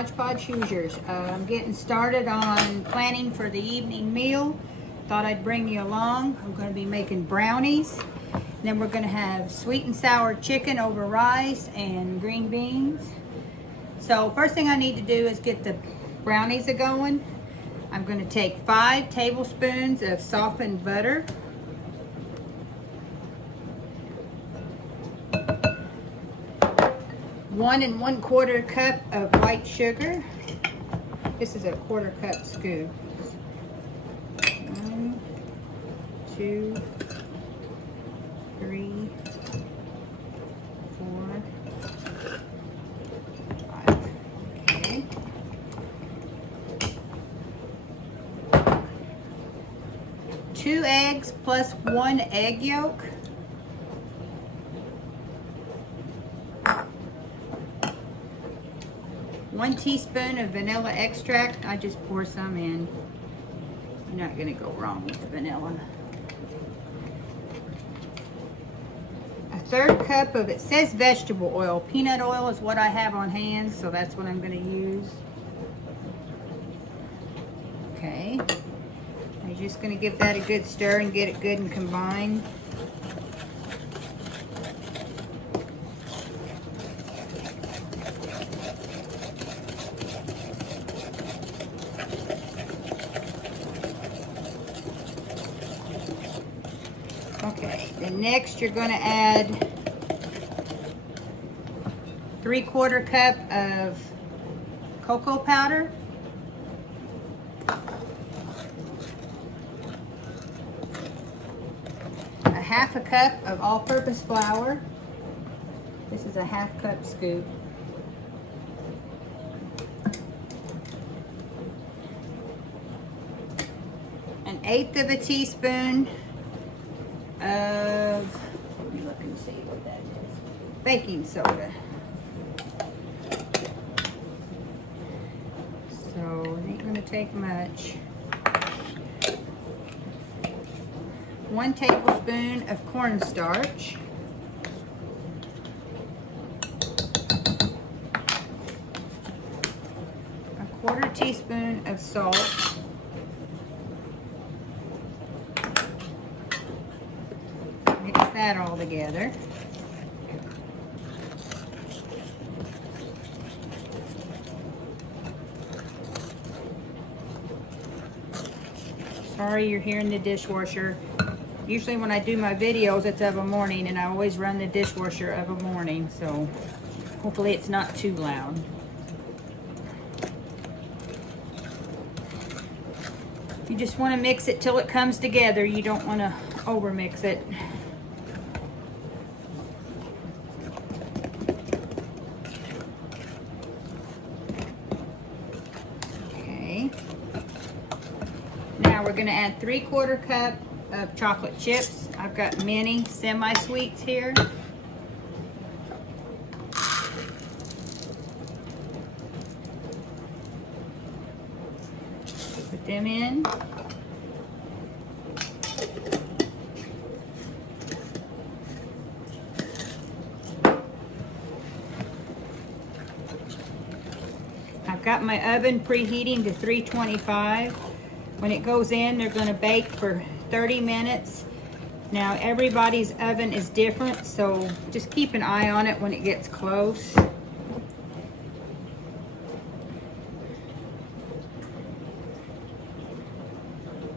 Hodgepodge Hoosiers. I'm getting started on planning for the evening meal. Thought I'd bring you along. I'm going to be making brownies. Then we're going to have sweet and sour chicken over rice and green beans. So first thing I need to do is get the brownies going. I'm going to take 5 tablespoons of softened butter. 1 1/4 cup of white sugar. This is a 1/4 cup scoop. 1, 2, 3, 4, 5. Okay. Two eggs plus 1 egg yolk. 1 teaspoon of vanilla extract. I just pour some in. You're not gonna go wrong with the vanilla. 1/3 cup of, it says vegetable oil. Peanut oil is what I have on hand, so that's what I'm gonna use. Okay. I'm just gonna give that a good stir and get it good and combined. Okay, then next you're going to add 3/4 cup of cocoa powder. A 1/2 cup of all-purpose flour. This is a 1/2 cup scoop. An 1/8 of a teaspoon of, let me look and see what that is, baking soda. So it ain't gonna take much. 1 tablespoon of cornstarch. 1/4 teaspoon of salt. Mix that all together. Sorry you're hearing the dishwasher. Usually when I do my videos it's of a morning, and I always run the dishwasher of a morning, so hopefully it's not too loud. You just want to mix it till it comes together. You don't want to over mix it. Okay. Now we're going to add 3/4 cup of chocolate chips. I've got mini semi-sweets here. Put them in. I've got my oven preheating to 325. When it goes in, they're going to bake for 30 minutes. Now everybody's oven is different, so just keep an eye on it when it gets close.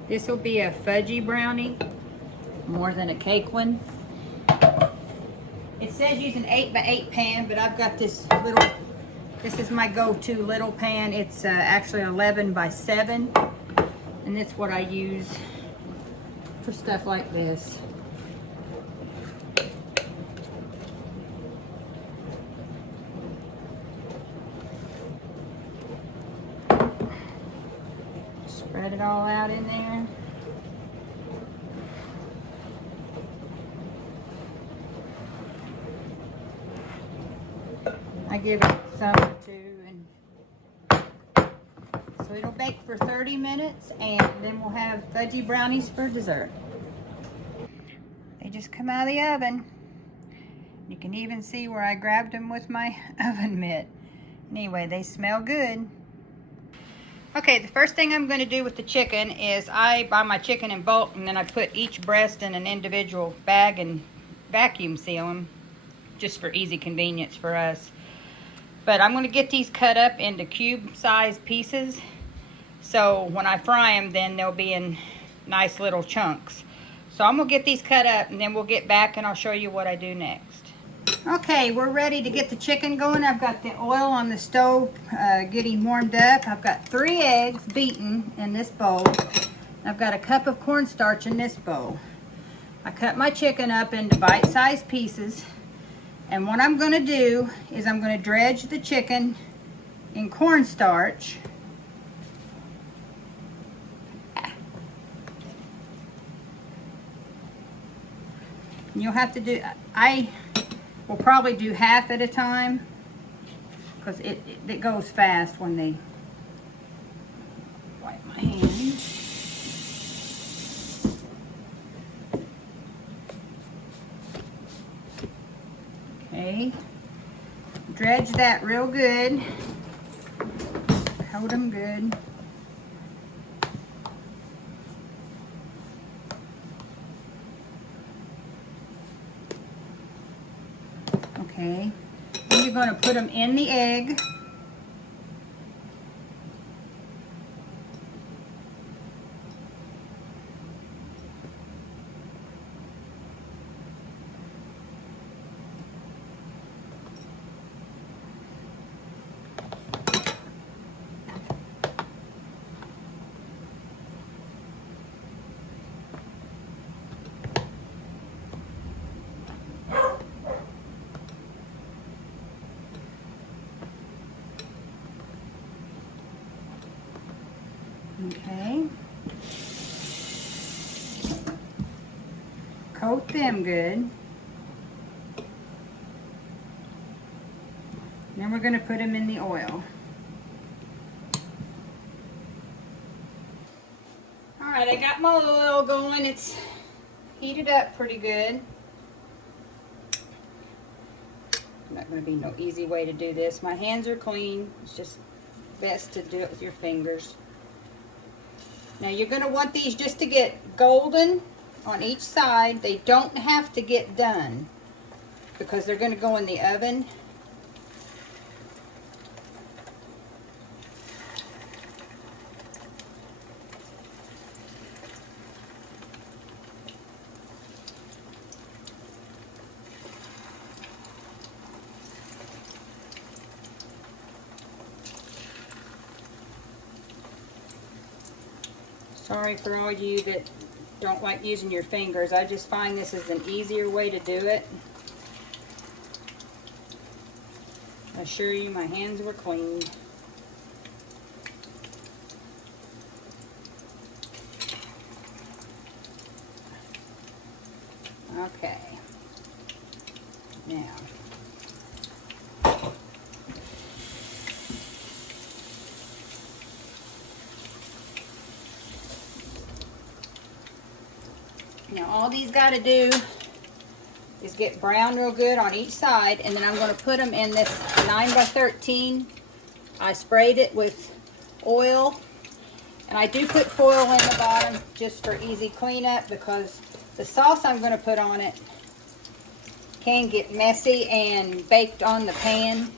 This will be a fudgy brownie, more than a cake one. It says use an 8x8 pan, but I've got this little, this is my go-to little pan. It's actually 11x7, and that's what I use for stuff like this. Spread it all out in there. I give it some or two, and so it'll bake for 30 minutes, and then we'll have fudgy brownies for dessert. They just come out of the oven. You can even see where I grabbed them with my oven mitt. Anyway, they smell good. Okay, the first thing I'm going to do with the chicken is I buy my chicken in bulk, and then I put each breast in an individual bag and vacuum seal them, just for easy convenience for us. But I'm going to get these cut up into cube-sized pieces, so when I fry them, then they'll be in nice little chunks. So I'm going to get these cut up, and then we'll get back and I'll show you what I do next. Okay, we're ready to get the chicken going. I've got the oil on the stove getting warmed up. I've got 3 eggs beaten in this bowl. I've got a cup of cornstarch in this bowl. I cut my chicken up into bite-sized pieces. And what I'm going to do is I'm going to dredge the chicken in cornstarch. And you'll have to do, I will probably do half at a time, because it goes fast when they wipe my hands. Okay, dredge that real good, coat them good. Okay, then you're going to put them in the egg. Okay. Coat them good. Then we're going to put them in the oil. Alright, I got my oil going. It's heated up pretty good. Not going to be no easy way to do this. My hands are clean. It's just best to do it with your fingers. Now you're going to want these just to get golden on each side. They don't have to get done because they're going to go in the oven. Sorry for all you that don't like using your fingers. I just find this is an easier way to do it. I assure you my hands were clean. Okay. Now. Now all these got to do is get brown real good on each side, and then I'm going to put them in this 9x13. I sprayed it with oil, and I do put foil in the bottom just for easy cleanup because the sauce I'm going to put on it can get messy and baked on the pan.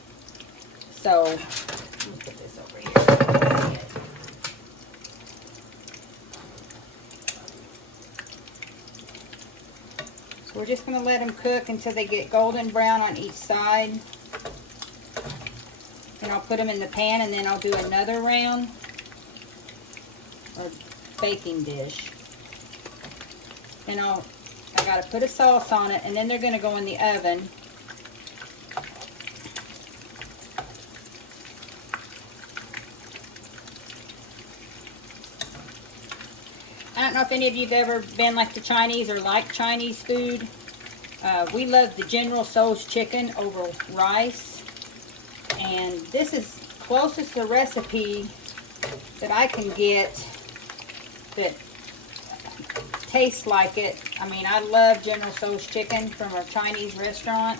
So let me put this over here. We're just going to let them cook until they get golden brown on each side. And I'll put them in the pan, and then I'll do another round or baking dish. And I got to put a sauce on it, and then they're going to go in the oven. I don't know if any of you have ever been like the Chinese or like Chinese food. We love the General Tso's chicken over rice. And this is closest to the recipe that I can get that tastes like it. I mean, I love General Tso's chicken from a Chinese restaurant.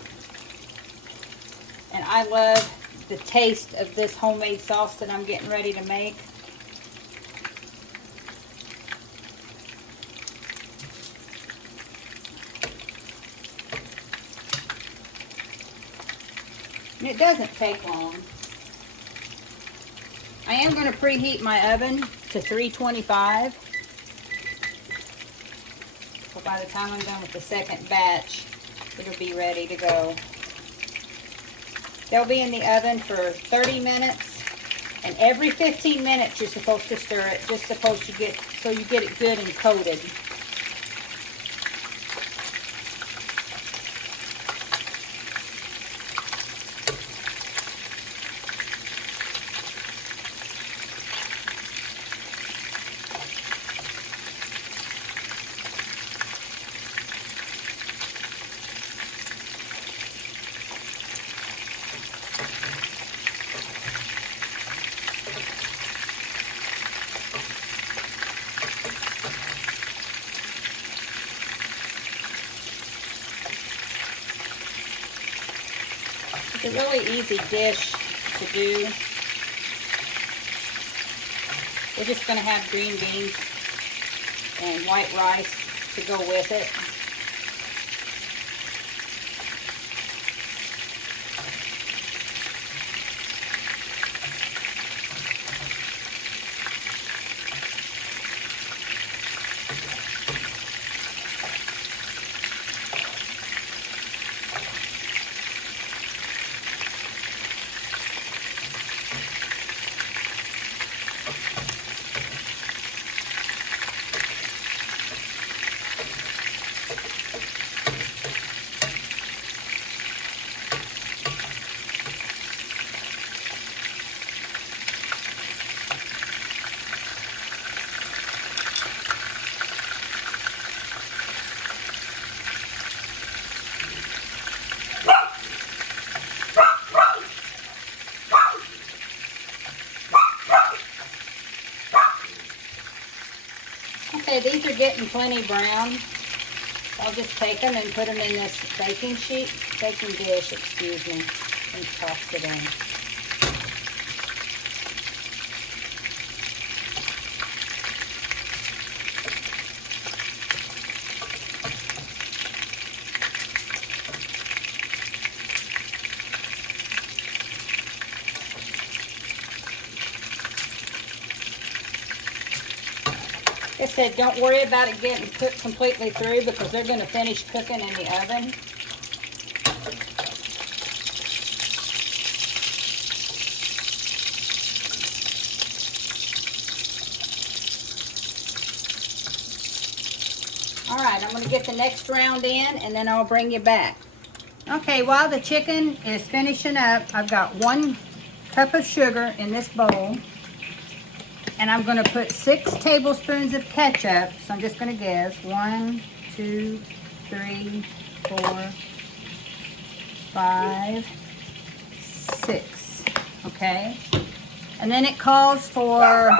And I love the taste of this homemade sauce that I'm getting ready to make. And it doesn't take long. I am going to preheat my oven to 325. So by the time I'm done with the second batch, it'll be ready to go. They'll be in the oven for 30 minutes. And every 15 minutes you're supposed to stir it, just supposed to get so you get it good and coated. It's a really easy dish to do. We're just going to have green beans and white rice to go with it. Okay, these are getting plenty brown. I'll just take them and put them in this baking dish, excuse me, and toss it in. Like I said, don't worry about it getting cooked completely through because they're going to finish cooking in the oven. All right, I'm going to get the next round in and then I'll bring you back. Okay, while the chicken is finishing up, I've got 1 cup of sugar in this bowl. And I'm going to put 6 tablespoons of ketchup. So I'm just going to guess. 1, 2, 3, 4, 5, 6. Okay. And then it calls for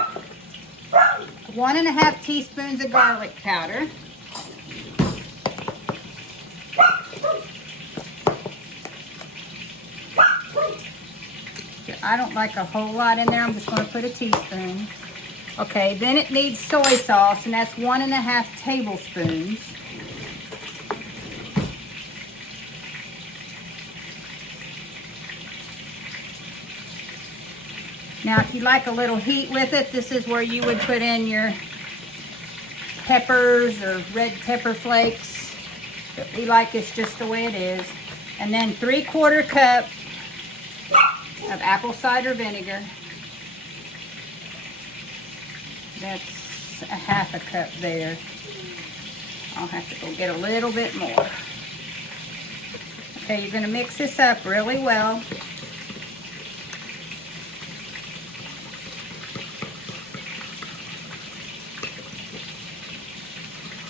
1½ teaspoons of garlic powder. I don't like a whole lot in there. I'm just going to put a teaspoon. Okay, then it needs soy sauce, and that's 1½ tablespoons. Now, if you like a little heat with it, this is where you would put in your peppers or red pepper flakes. But we like it just the way it is. And then 3/4 cup of apple cider vinegar. That's a ½ cup there. I'll have to go get a little bit more. Okay, you're going to mix this up really well.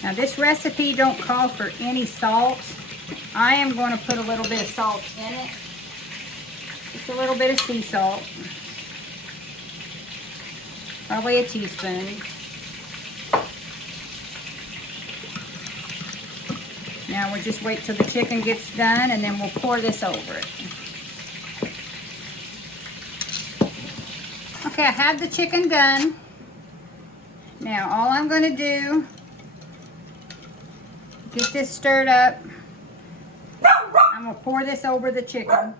Now this recipe don't call for any salt. I am going to put a little bit of salt in it. Just a little bit of sea salt. Probably a teaspoon. Now we'll just wait till the chicken gets done and then we'll pour this over it. Okay, I have the chicken done. Now all I'm going to do, get this stirred up. I'm going to pour this over the chicken.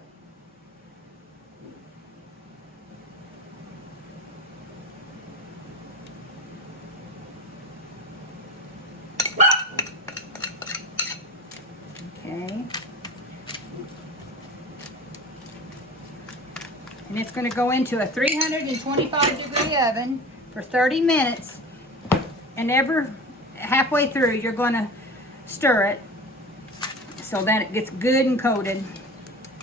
Okay. And it's going to go into a 325-degree oven for 30 minutes. And halfway through, you're going to stir it so that it gets good and coated.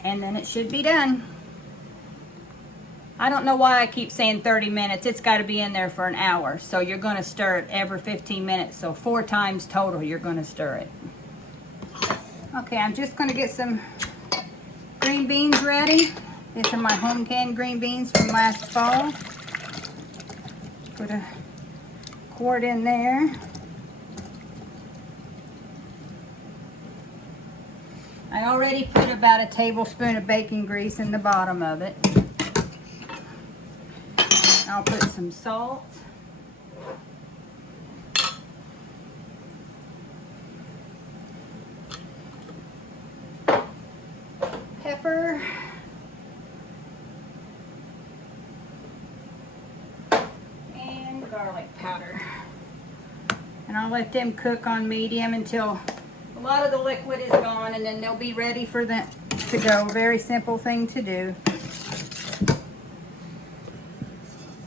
And then it should be done. I don't know why I keep saying 30 minutes. It's got to be in there for an hour. So you're going to stir it every 15 minutes. So 4 times total you're going to stir it. Okay, I'm just going to get some green beans ready. These are my home canned green beans from last fall. Put a quart in there. I already put about a tablespoon of bacon grease in the bottom of it. I'll put some salt. Pepper. And garlic powder. And I'll let them cook on medium until a lot of the liquid is gone, and then they'll be ready for them to go. Very simple thing to do.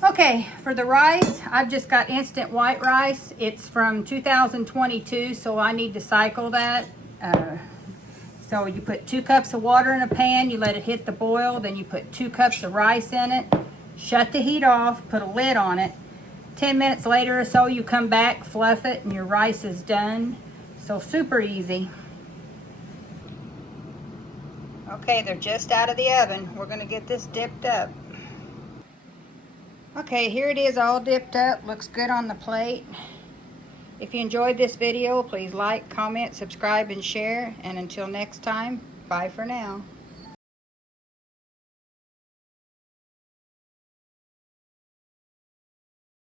Okay, for the rice, I've just got instant white rice. It's from 2022, so I need to cycle that. So you put 2 cups of water in a pan, you let it hit the boil, then you put 2 cups of rice in it, shut the heat off, put a lid on it. 10 minutes later or so, you come back, fluff it, and your rice is done. So super easy. Okay, they're just out of the oven. We're gonna get this dipped up. Okay, here it is all dipped up. Looks good on the plate. If you enjoyed this video, please like, comment, subscribe, and share. And until next time, bye for now.